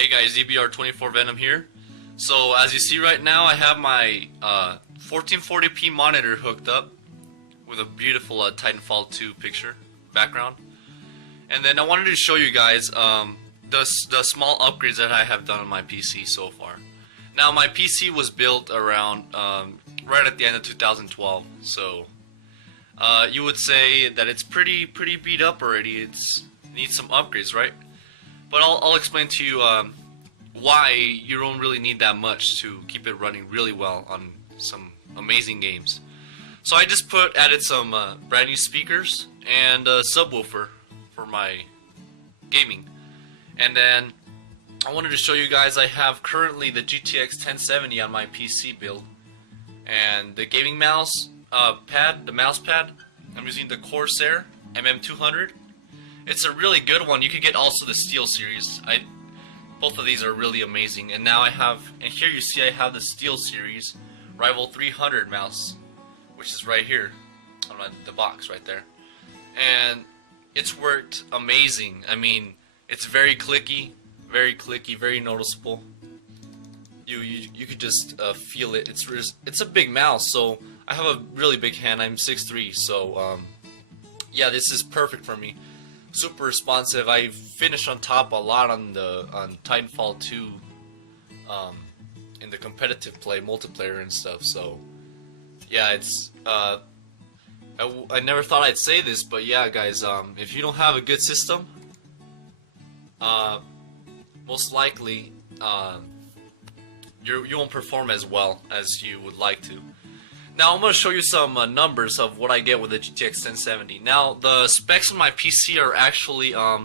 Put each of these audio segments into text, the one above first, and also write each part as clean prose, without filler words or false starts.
Hey guys, EBR24 Venom here. So as you see right now, I have my 1440p monitor hooked up with a beautiful Titanfall 2 picture background. And then I wanted to show you guys the small upgrades that I have done on my PC so far. Now my PC was built around right at the end of 2012, so you would say that it's pretty beat up already. It needs some upgrades, right? But I'll explain to you why you don't really need that much to keep it running really well on some amazing games. So I just added some brand new speakers and a subwoofer for my gaming. And then I wanted to show you guys I have currently the GTX 1070 on my PC build. And the gaming mouse the mouse pad, I'm using the Corsair MM200. It's a really good one. You could get also the Steel series. Both of these are really amazing. And now and here you see I have the Steel series Rival 300 mouse, which is right here on the box right there. And it's worked amazing. I mean, it's very clicky, very noticeable. You could just feel it. It's a big mouse, so I have a really big hand. I'm 6'3", so yeah, this is perfect for me. Super responsive. I finished on top a lot on Titanfall 2 in the competitive play, multiplayer and stuff. So yeah, it's I never thought I'd say this, but yeah, guys, if you don't have a good system, most likely you won't perform as well as you would like to. Now I'm going to show you some numbers of what I get with the GTX 1070. Now the specs on my PC are actually, I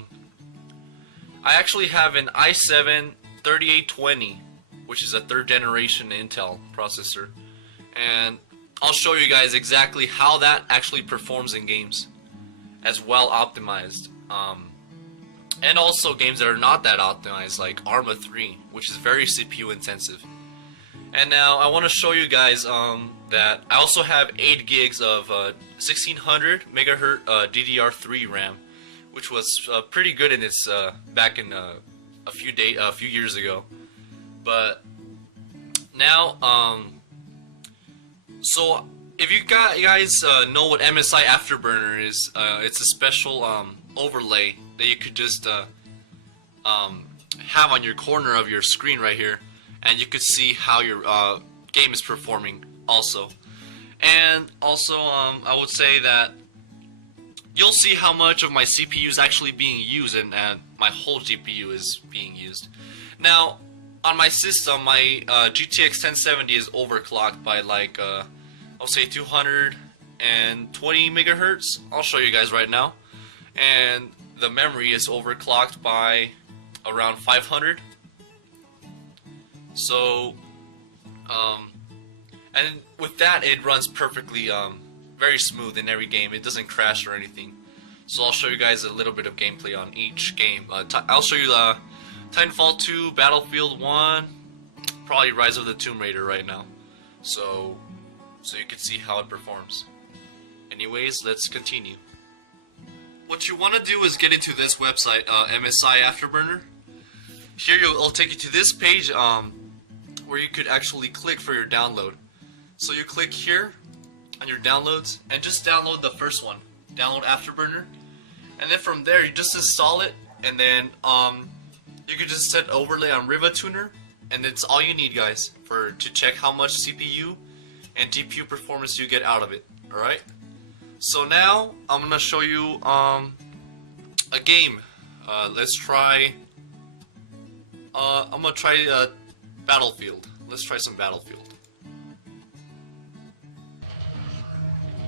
actually have an i7 3820, which is a 3rd generation Intel processor, and I'll show you guys exactly how that actually performs in games, as well optimized, and also games that are not that optimized, like Arma 3, which is very CPU intensive. And now I want to show you guys that I also have 8 gigs of 1600 megahertz DDR3 RAM, which was pretty good in its back in a few years ago. But now, so if you guys know what Msi Afterburner is, it's a special overlay that you could just have on your corner of your screen right here, and you could see how your game is performing also. And also I would say that you'll see how much of my CPU is actually being used, and my whole GPU is being used. Now on my system, my GTX 1070 is overclocked by like I'll say 220 megahertz. I'll show you guys right now. And the memory is overclocked by around 500. So and with that, it runs perfectly, very smooth in every game. It doesn't crash or anything. So I'll show you guys a little bit of gameplay on each game. I'll show you Titanfall 2, Battlefield 1, probably Rise of the Tomb Raider right now. So you can see how it performs. Anyways, let's continue. What you want to do is get into this website, Msi Afterburner. Here it'll take you to this page where you could actually click for your download. So you click here on your downloads and just download the first one, download Afterburner, and then from there you just install it, and then you could just set overlay on Riva Tuner, and that's all you need, guys, to check how much CPU and GPU performance you get out of it. Alright, so now I'm gonna show you a game. Let's try I'm gonna try Battlefield. Let's try some Battlefield.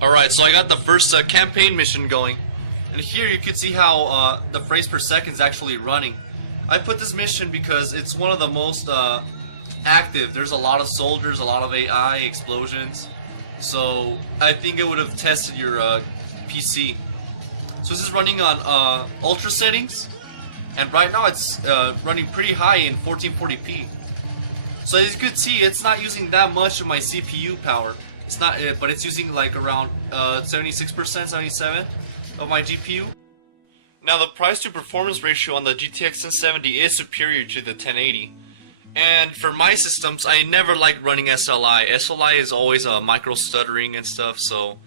Alright, so I got the first campaign mission going, and here you can see how the frames per second is actually running. I put this mission because it's one of the most active. There's a lot of soldiers, a lot of AI, explosions, so I think it would have tested your PC. So this is running on ultra settings, and right now it's running pretty high in 1440p. So as you can see, it's not using that much of my CPU power. It's not, but it's using like around 76%, 77% of my GPU. Now the price to performance ratio on the GTX 1070 is superior to the 1080. And for my systems, I never like running SLI. SLI is always micro stuttering and stuff, so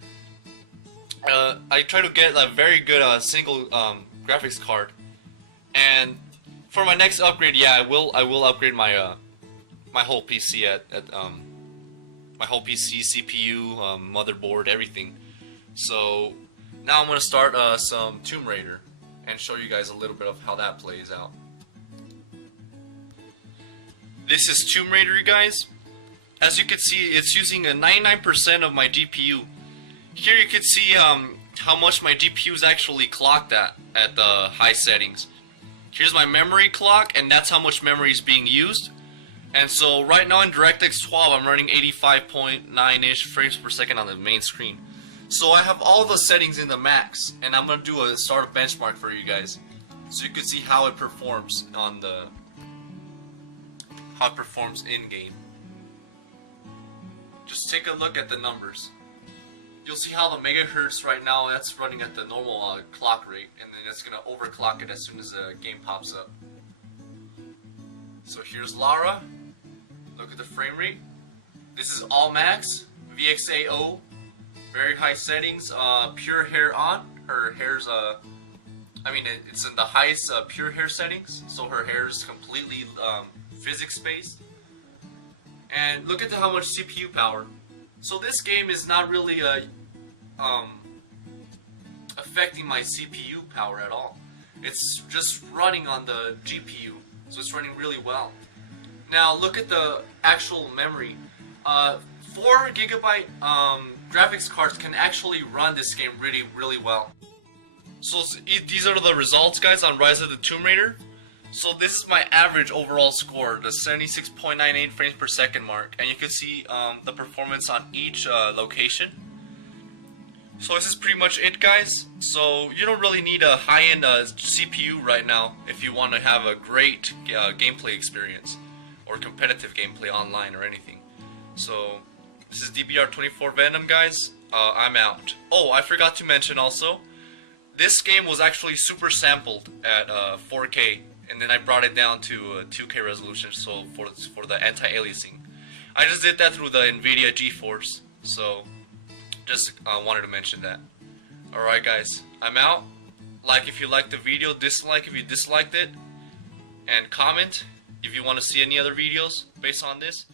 I try to get a very good single graphics card. And for my next upgrade, yeah, I will upgrade my my whole PC my whole PC, CPU, motherboard, everything. So now I'm gonna start some Tomb Raider and show you guys a little bit of how that plays out. This is Tomb Raider, you guys. As you can see, it's using a 99% of my GPU. Here you can see how much my GPU is actually clocked at the high settings. Here's my memory clock, and that's how much memory is being used. And so right now in DirectX 12, I'm running 85.9-ish frames per second on the main screen. So I have all the settings in the max, and I'm gonna do a startup benchmark for you guys, so you can see how it performs on the in game. Just take a look at the numbers. You'll see how the megahertz right now, that's running at the normal clock rate, and then it's gonna overclock it as soon as the game pops up. So here's Lara. Look at the frame rate. This is all max, VXAO, very high settings, pure hair on. Her hair's it's in the highest pure hair settings, so her hair is completely physics based. And look at how much CPU power. So this game is not really affecting my CPU power at all. It's just running on the GPU, so it's running really well. Now look at the actual memory. 4GB graphics cards can actually run this game really well. So these are the results, guys, on Rise of the Tomb Raider. So this is my average overall score, the 76.98 frames per second mark, and you can see the performance on each location. So this is pretty much it, guys. So you don't really need a high-end CPU right now if you want to have a great gameplay experience or competitive gameplay online or anything. So this is DBR24 Venom, guys. I'm out. Oh, I forgot to mention also, this game was actually super sampled at 4K, and then I brought it down to 2K resolution, so for the anti-aliasing. I just did that through the NVIDIA GeForce, so just wanted to mention that. Alright guys, I'm out. Like if you liked the video, dislike if you disliked it, and comment if you want to see any other videos based on this.